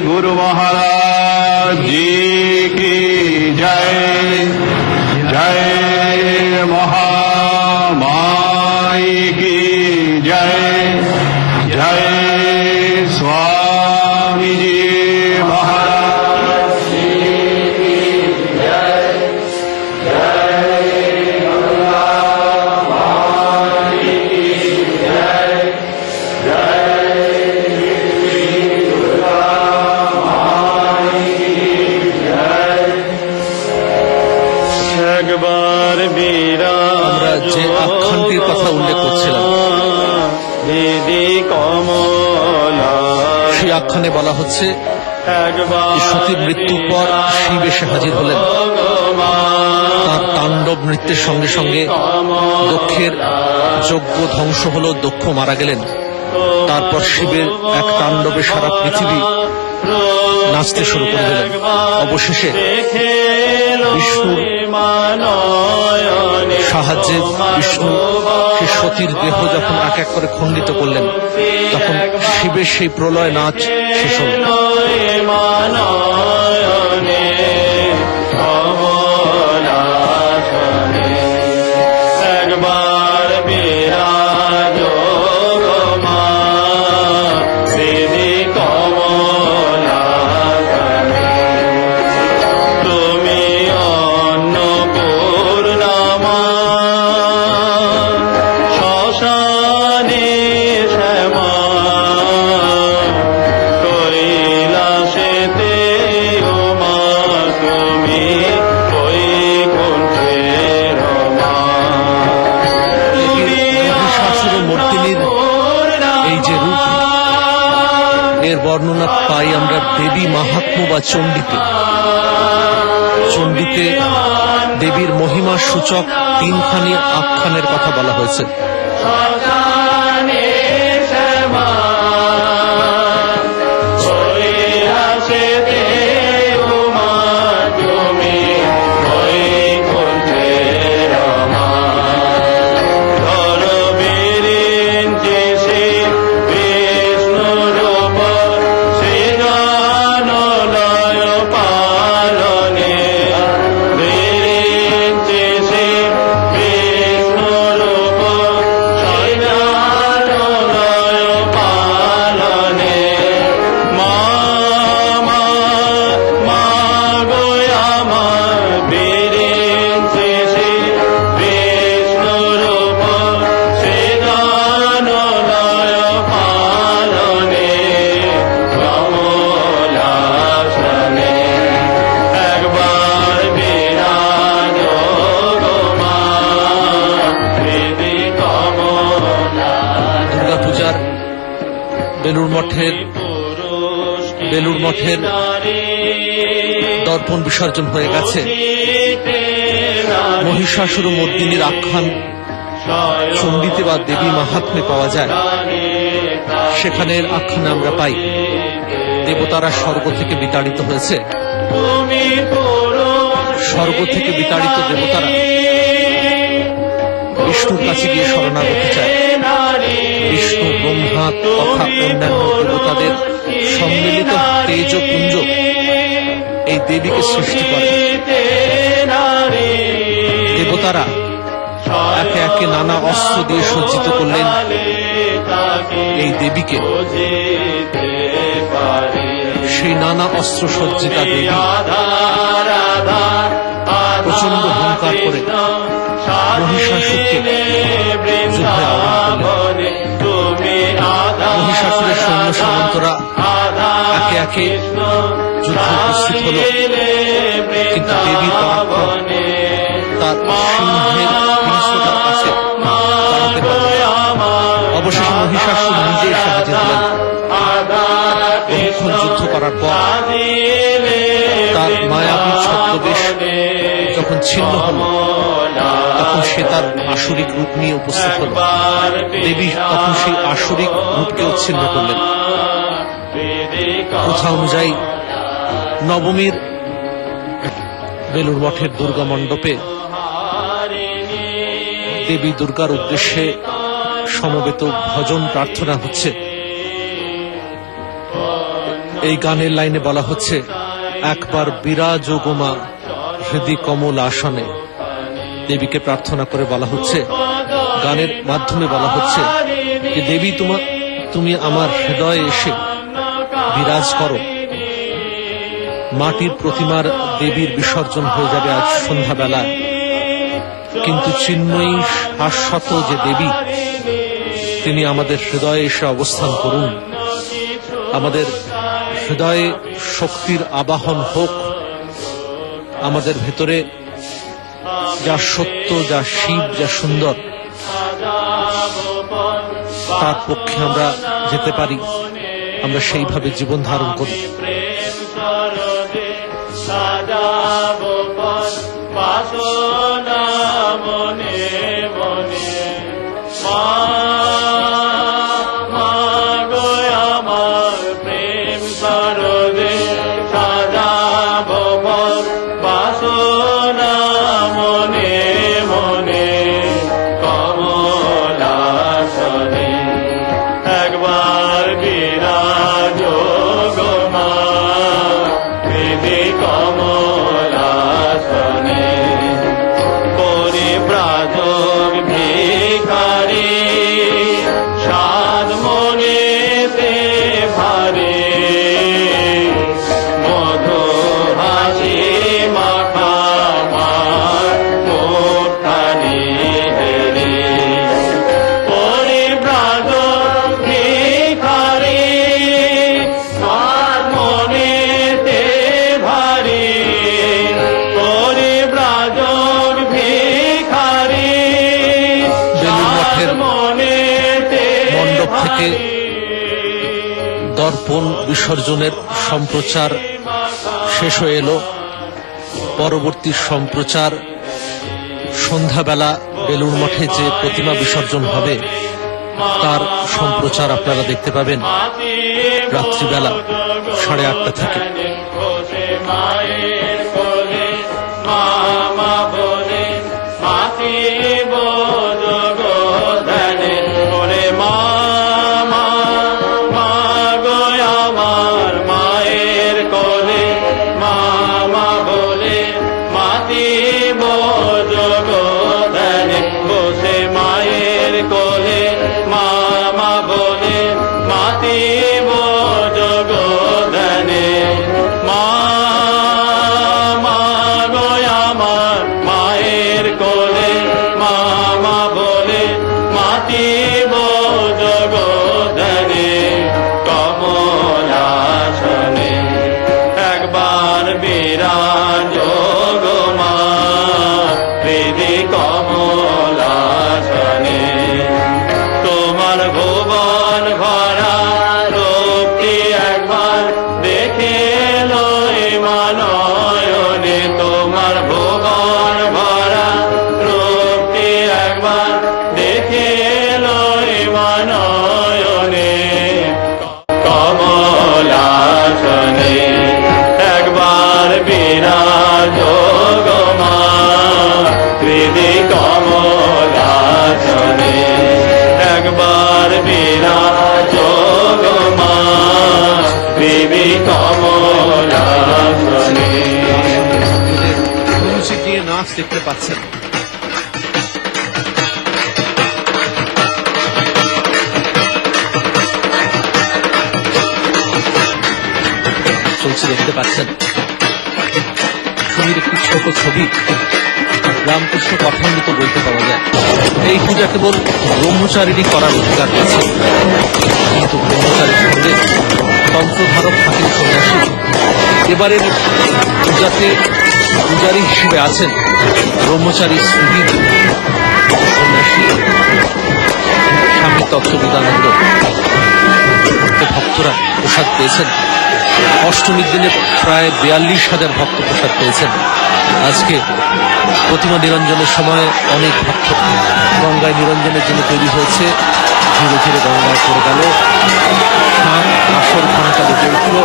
गुरु महाराज जी की जय। जय महामाई की जय। जय स्वामी जी महाराज जी की जय। जय दुर्गा माई की जय। जय दुर्गा माई की जय। একবার আমরা যে আখ্যানটির কথা উল্লেখ করছিলাম, দিদি কমলা, সেই আখ্যানে বলা হচ্ছে যে সতীর মৃত্যুর পর শিব এসে হাজির হলেন। তার তাণ্ডব নৃত্যের সঙ্গে সঙ্গে দক্ষের যজ্ঞ ধ্বংস হল, দক্ষ মারা গেলেন। তারপর শিবের এক তাণ্ডবে সারা পৃথিবী নাচতে শুরু করে দিলেন। অবশেষে বিষ্ণুর সাহায্যে বিষ্ণু সে সতীর দেহ যখন এক এক করে খণ্ডিত করলেন, তখন শিবের সেই প্রলয় নাচ শেষ হল। বর্ণনা পাই আমরা দেবী মাহাত্ম্য বা চণ্ডীতে। চণ্ডীতে দেবীর মহিমা সূচক তিনখানি আখ্যানের কথা বলা হয়েছে। বেলুর মঠের দর্পণ বিসর্জন হয়ে গেছে। মহিষাসুর মর্দিনীর আখ্যান চণ্ডীতে বা দেবী মাহাত্ম্যে পাওয়া যায়। সেখানের আখ্যানে আমরা পাই দেবতারা স্বর্গ থেকে বিতাড়িত হয়েছে। স্বর্গ থেকে বিতাড়িত দেবতারা বিষ্ণুর কাছে গিয়ে শরণাগতি চায়। বিষ্ণু, ব্রহ্মা তথা অন্যান্য দেবতাদের সম্মিলিত তেজপুঞ্জ এই দেবীকে সৃষ্টি করে। দেবতারা একে একে নানা অস্ত্র দিয়ে সজ্জিত করলেন এই দেবীকে। সেই নানা অস্ত্র সজ্জিতা দেবী প্রচন্ড হুঙ্কার করে মহিষাসুরকে যুদ্ধে আহ্বান করলেন। মহিষাসুরের সৈন্য সামন্তরা একে একে যুদ্ধে উপস্থিত হল, কিন্তু দেবী তার সিংহের হিংস্রতার কাছে দাঁড়াতে পারলেন। অবশেষে মহিষাসুর নিজে এসে হাজির হলেন। অনেকক্ষণ যুদ্ধ করার পর তার মায়াবী ছদ্মবেশ যখন ছিন্ন হল, তখন সে তার আসরিক রূপ নিয়ে উপস্থিত হল। দেবী তখন সেই আসরিক রূপকে ছিন্ন করলেন। প্রথা অনুযায়ী নবমীর বেলুর মঠের দুর্গা মণ্ডপে দেবী দুর্গার উদ্দেশ্যে সমবেত ভজন প্রার্থনা হচ্ছে। এই গানের লাইনে বলা হচ্ছে, একবার বিরাজ গোমা হৃদি কমল আসনে। দেবীকে প্রার্থনা করে বলা হচ্ছে, গানের মাধ্যমে বলা হচ্ছে যে দেবী তুমি আমার হৃদয়ে এসে বিরাজ করো। মাটির প্রতিমার দেবীর বিসর্জন হয়ে যাবে আজ সন্ধ্যাবেলায়, কিন্তু চিন্ময়ী শাশ্বত যে দেবী, তিনি আমাদের হৃদয়ে এসে অবস্থান করুন। আমাদের হৃদয়ে শক্তির আবাহন হোক। আমাদের ভেতরে যা সত্য, যা শিব, যা সুন্দর, তার পক্ষে আমরা যেতে পারি। আমরা সেইভাবে জীবন ধারণ করি। দর্পণ বিসর্জনের সম্প্রচার শেষ হয়ে এলো। পরবর্তী সম্প্রচার সন্ধ্যাবেলা বেলুড় মঠে যে প্রতিমা বিসর্জন হবে, তার সম্প্রচার আপনারা দেখতে পাবেন রাত্রিবেলা 8:30 থেকে। নাচ দেখতে পাচ্ছেন। চলছে, দেখতে পাচ্ছেন ছবির একটি ছোট ছবি, রামকৃষ্ণ কথামৃত বলতে পাওয়া যায়। এই পূজা কেবল ব্রহ্মচারীরই করার অধিকার আছে, কিন্তু ব্রহ্মচারীর সঙ্গে তন্ত্রধারক থাকেন সন্ন্যাসী। এবারের পূজাতে পূজারী হিসেবে আছেন ব্রহ্মচারী সুধীর সন্ন্যাসী স্বামী তত্ত্ববিদানন্দ। ভক্তরা প্রসাদ পেয়েছেন। অষ্টমীর দিনে প্রায় 42,000 ভক্ত প্রসাদ পেয়েছেন। আজকে প্রতিমা নিরঞ্জনের সময় অনেক ভক্ত গঙ্গায় নিরঞ্জনের জন্য তৈরি হয়েছে। ধীরে ধীরে গঙ্গায় পড়ে গেল। আসর ঘন্টা বেজে উঠল।